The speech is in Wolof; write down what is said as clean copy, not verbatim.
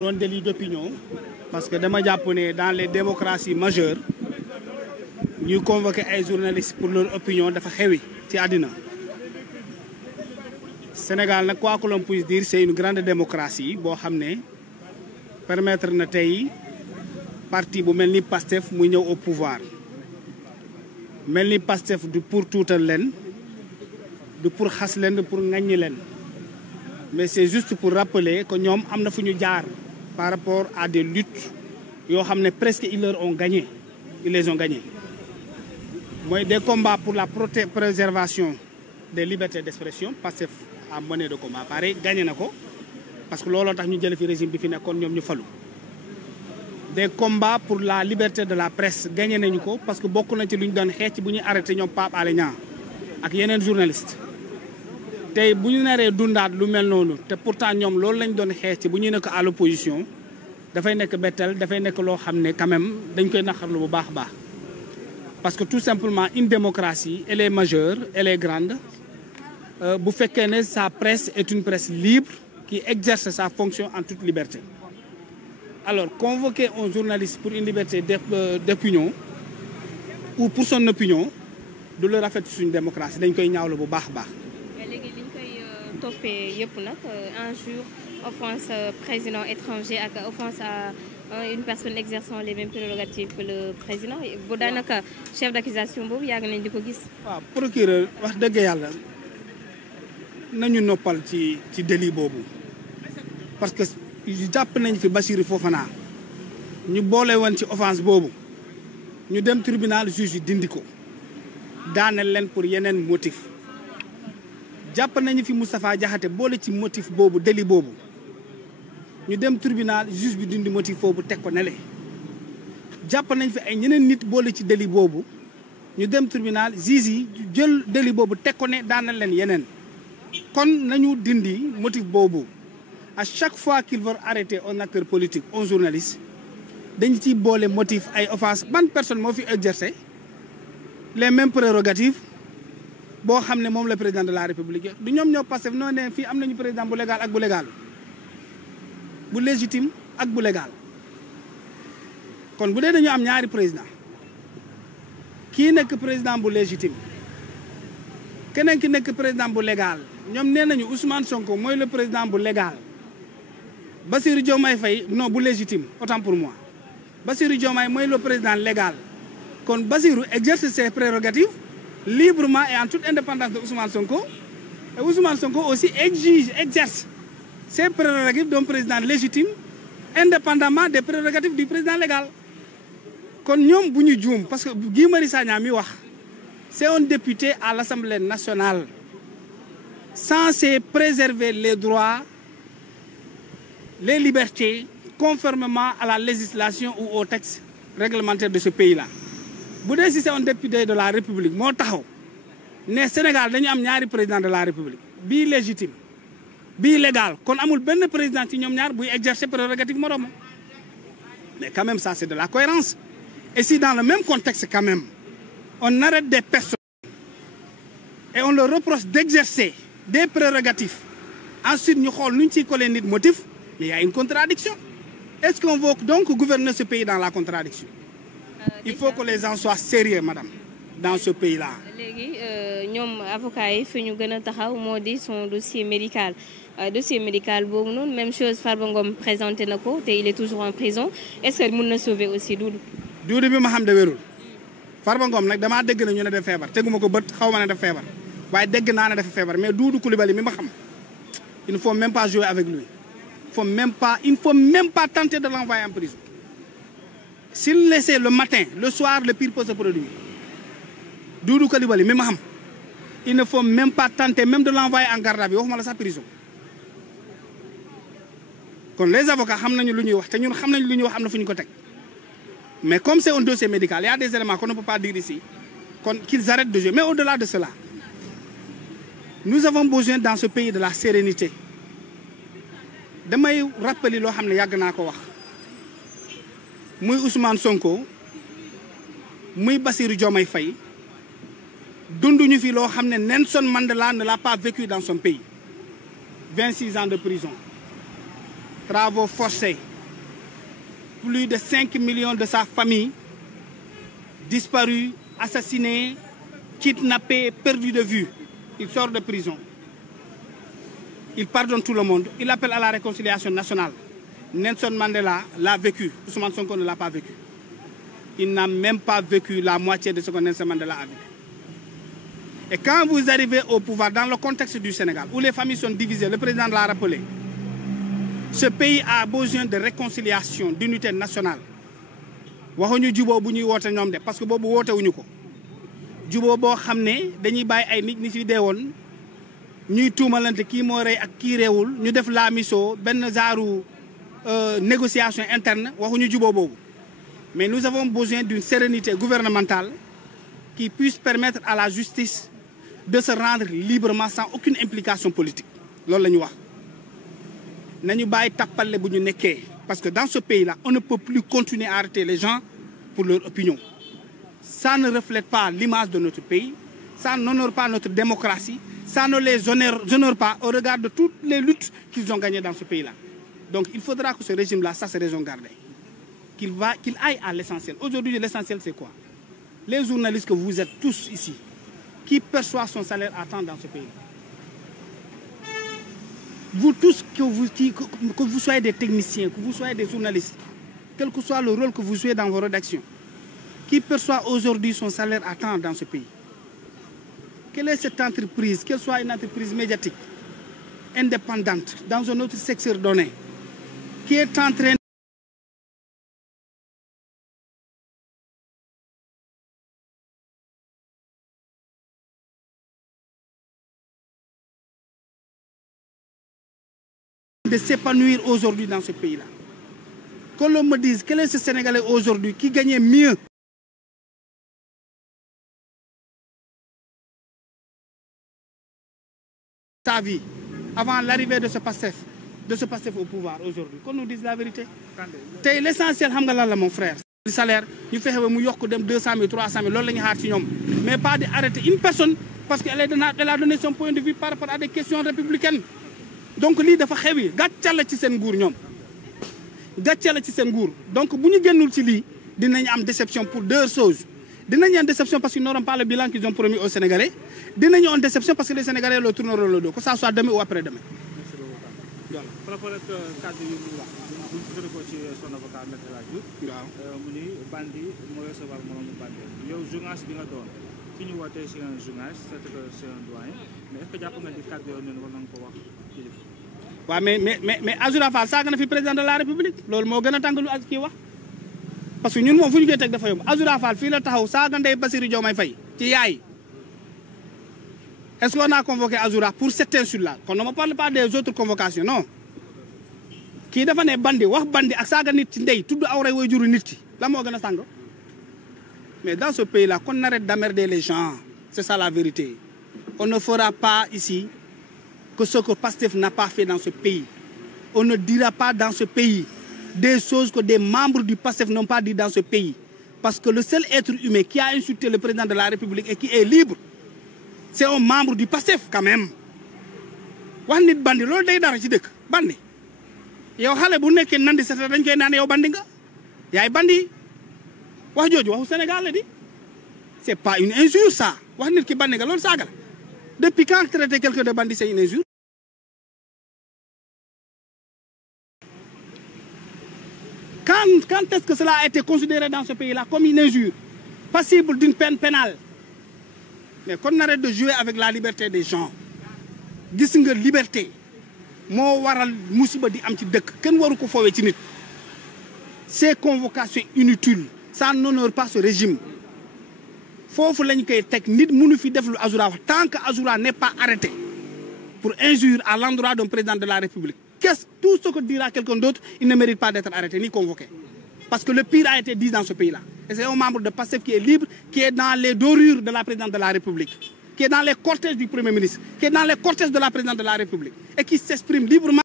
un délit d'opinion parce que dama jàpp ne dans les démocraties majeures ñuy convoquer ay journalistes pour leur opinion dafa xewi ci àddina Sénégal nag quoi que l'on puisse dire c'est une grande démocratie boo xam ne permettre na tey parti bu mel ni Pastef muy ñëw au pouvoir mel ni Pastef du pour tuutal leen du pour xas leen du pour ŋaññi leen mais c'est juste pour rappeler que ñoom am na fu ñu jaar par rapport à des luttes yoo xam ne presque ils les ont gagnés mooy des combats pour la préservation des libertés d'expression Pastef a mené de combat pareil gagné na ko parce que looloo tax ñu jële fi régime bi fi nekkoon ñoom ñu falu des combats pour la liberté de la presse gagné nañu ko parce que bokk na ci lu ñu doon xeex ci bu ñuy arrêté ñoom Pape Alé Niang ak yeneen journaliste tey bu ñu naree dundaat lu mel noonu te pourtant ñoom loolu lañ doon xeex ci bu ñuy nekk à l'opposition dafay nekk bettel dafay nekk loo xam ne quand même dañ koy naqarlu bu baax a baax parce que tout simplement une démocratie elle est majeure elle est grande bu fekkee ne sa presse est une presse libre qui exerce sa fonction en toute liberté alors convoquer un journaliste pour une liberté d'opinion ou pour son opinion du la rafet suñu démocratie dañ koy ñaawlu bu baax a baax. léegi liñ koy toppee yëpp nag injure offense président étranger ak offense à une personne exerçant les mêmes prérogatives que le président bu daanaka chef d'accusation boobu yàgg nañ di ko gis. waaw procureur wax dëgg yàlla nañu noppal ci délit boobu parce que jàpp nañ fi Bassirou Fofana ñu boole woon ci offense boobu ñu dem tribunal juge yi dindi ko daaneel leen pour yeneen motif jàpp nañu fi Moustapha Diakhaté boole ci motif boobu délit boobu ñu dem tribunal juge bi dindi motif boobu teg ko nele jàpp nañ fi ay ñeneen nit boole ci délit boobu ñu dem tribunal juge yi jël délit boobu teg ko ne daaneel leen yeneen kon nañu dindi motif boobu à chaque fois qu'ils veulent arrêter un acteur politique un journaliste dañu ciy boole motif ay offense ban personne moo fi exercer les mêmes prérogatives boo xam ne moom le président de la république du ñoom ñoo Pastef noo ne fii am nañu président bu légal ak bu légal bu légitime ak bu légal kon bu dee dañu am ñaari président kii nekk président bu légitime keneen ki nekk président bu légal ñoom nee nañu Ousmane Sonko mooy le président bu légal Bassirou Diomaye Faye non bu légitime autant pour moi Bassirou Diomaye mooy le président légal kon Bassirou exerce ses prérogatives librement et en toute indépendance de Ousmane Sonko et Ousmane Sonko aussi exerce ses prérogatives d'un président légitime indépendamment des prérogatives du président légal kon ñoom bu ñu juum parce que Guy Marius Sagna mi wax c'est un député à l'Assemblée nationale censé préserver les droits les libertés conformément à la législation ou aux textes réglementaires de ce pays-là bu dee si c'est un député de la République moo taxaw ne Sénégal dañu am ñaari président de la République bii légitime bii légal kon amul benn président ci ñoom ñaar buy exercer prérogative moroomam mais quand même ça c'est de la cohérence et si dans le même contexte quand même on arrête des personnes et on leur reproche d'exercer des prérogatives ensuite ñu xool nu ñu ciy coller nit motif mais il y a une contradiction est-ce qu'on veut donc gouverner ce pays dans la contradiction il faut que les gens soient sérieux madame dans ce pays-là. léegi ñoom avocats yi fi ñu gën a taxaw moo di son dossier médical boobu noonu même chose Farba Ngom présenté na ko te il est toujours en prison est-ce que mën na sauver aussi Doudou. Doudou bi ma xam de wérul Farba Ngom nag damaa dégg na ñu ne def feebar teguma ko bët xaw ma ne def feebar waaye dégg naa ne dafa feebar mais Doudou Coulibaly mi ma xam il ne faut même pas jouer avec lui il ne faut même pas tenter de l'envoyer en prison. S'il laissait le matin, le soir, le pire peut se produire. Doudou Coulibaly, même ham, il ne faut même pas tenter, même de l'envoyer en garde à vue, waxuma la sa prison. Kon les avocats xam nañu lu ñuy wax te ñun xam nañu lu ñuy wax am na fu ñu ko teg. Mais comme c'est un dossier médical, il y a des éléments qu'on ne peut pas dire ici, qu'ils arrêtent de jouer. Mais au-delà de cela, nous avons besoin dans ce pays de la sérénité. Damay rappeler loo xam ne yàgg naa ko wax. muy Ousmane Sonko muy Bassirou Diomaye Faye dunduñu fi loo xam ne Nelson Mandela ne l'a pas vécu dans son pays 26 ans de prison travaux forcés plus de 5 millions de sa famille disparus, assassinés, kidnappés, perdus de vue. Il sort de prison. Il pardonne tout le monde. Il appelle à la réconciliation nationale. Nelson Mandela l'a vécu. Ousmane Sonko ne l'a pas vécu. Il n'a même pas vécu la moitié de ce que Nelson Mandela a vécu. Et quand vous arrivez au pouvoir, dans le contexte du Sénégal, où les familles sont divisées, le président l'a rappelé, ce pays a besoin de réconciliation, d'unité nationale. waxuñu juboo bu ñuy woote ñoom de parce que boobu woote wuñu ko juboo boo xam ne dañuy bàyyi ay nit ñi ci dee woon ñuy tuumalante kii moo rey ak kii réewul ñu def la mission benn genre négociation interne waxuñu juboo boobu mais nous avons besoin d'une sérénité gouvernementale qui puisse permettre à la justice de se rendre librement sans aucune implication politique loolu la ñu wax nañu bàyyi tappale bu ñu nekkee parce que dans ce pays-là on ne peut plus continuer à arrêter les gens pour leur opinion ça ne reflète pas l'image de notre pays ça n'honore pas notre démocratie ça ne les honore pas au regard de toutes les luttes qu'ils ont gagnées dans ce pays-là donc il faudra que ce régime-là ça c'est raison gardée qu'il aille à l'essentiel aujourd'hui l'essentiel c'est quoi les journalistes que vous êtes tous ici qui perçoit son salaire à temps dans ce pays-là vous tous, que vous soyez des techniciens, que vous soyez des journalistes, quel que soit le rôle que vous jouez dans vos rédactions, qui perçoit aujourd'hui son salaire à temps dans ce pays? Quelle est cette entreprise, qu'elle soit une entreprise médiatique, indépendante, dans un autre secteur donné, qui est en train de s'épanouir aujourd'hui dans ce pays-là. Qu'on l'on me dise, quel est ce Sénégalais aujourd'hui qui gagnait mieux sa vie avant l'arrivée de ce Pastef au pouvoir aujourd'hui. Qu'on nous dise la vérité. L'essentiel, mon frère, le salaire, nous faisons mu yok dem 200 000, 300 000, loolu la ñu xaar ci ñoom. Mais pas d'arrêter une personne parce qu'elle a donné son point de vue par rapport à des questions républicaines. Donc lii dafa xew yi gàcce la ci seen nguur ñoom gàcce la ci seen nguur donc bu ñu génnul ci lii dinañ am déception pour deux choses dinañ am déception parce qu'ils n'auront pas le bilan qu'ils ont promis aux Sénégalais dinañu am déception parce que les Sénégalais leur tourneront le dos que ça soit demain ou après-demain. voilà par rapport ak kàddu yu mu wax bu ñu sukkandiku ci son avocat Maître El Hadji Diouf. waaw mu ni bandi moo recevoir moroomu bandi yow journaliste bi nga doon ki ñu wootee c'est un journaliste c'est un doyen mais est-ce que jàpp nga di kàddu yooyu noonu war nañu ko wax kilifa. waaw mais Azoura Fall saaga na fi président de la République loolu moo gën a tàng lu ak kii wax parce que ñun moom fu ñu koy teg dafa yomb Azoura Fall fii la taxaw saaga ndey Bassirou Diomaye Faye ci yaay est-ce qu'on a convoqué Azoura pour cette insulte-là qu'on ne me parle pas des autres convocations non kii dafa ne bandi wax bandi ak saaga nit ci ndey tudd awray way juru nit ki la moo gën a sàng mais dans ce pays-là qu'on arrête d'emmerder les gens c'est ça la vérité on ne fera pas ici que ce que Pastef n'a pas fait dans ce pays. On ne dira pas dans ce pays des choses que des membres du Pastef n'ont pas dit dans ce pays. Parce que le seul être humain qui a insulté le président de la République et qui est libre, c'est un membre du Pastef quand même. wax nit bandi loolu day dara ci dëkk bandi yow xale bu nekkee nandi sa dañ koy naan yow bandi nga yaay bandi wax jooju waxu Sénégal la di c'est pas une injure ça wax nit ki bandi nga loolu saaga la depuis quand traiter quelqu'un de bandit c'est une injure. Quand est-ce que cela a été considéré dans ce pays-là comme une injure, passible d'une peine pénale? Mais qu'on arrête de jouer avec la liberté des gens. Gis nga liberté moo waral musiba di am ci dëkk kenn waru ko foowee ci nit. Ces convocations inutiles ça n'honore pas ce régime. Foofu lañ koy teg nit mënu fi def lu Azoura wax tant que Azoura n'est pas arrêté pour injure à l'endroit d'un président de la République. Tout ce que dira quelqu'un d'autre, il ne mérite pas d'être arrêté ni convoqué. Parce que le pire a été dit dans ce pays-là. Et c'est un membre de Pastef qui est libre, qui est dans les dorures de la présidente de la République, qui est dans les cortèges du Premier ministre, qui est dans les cortèges de la présidente de la République et qui s'exprime librement.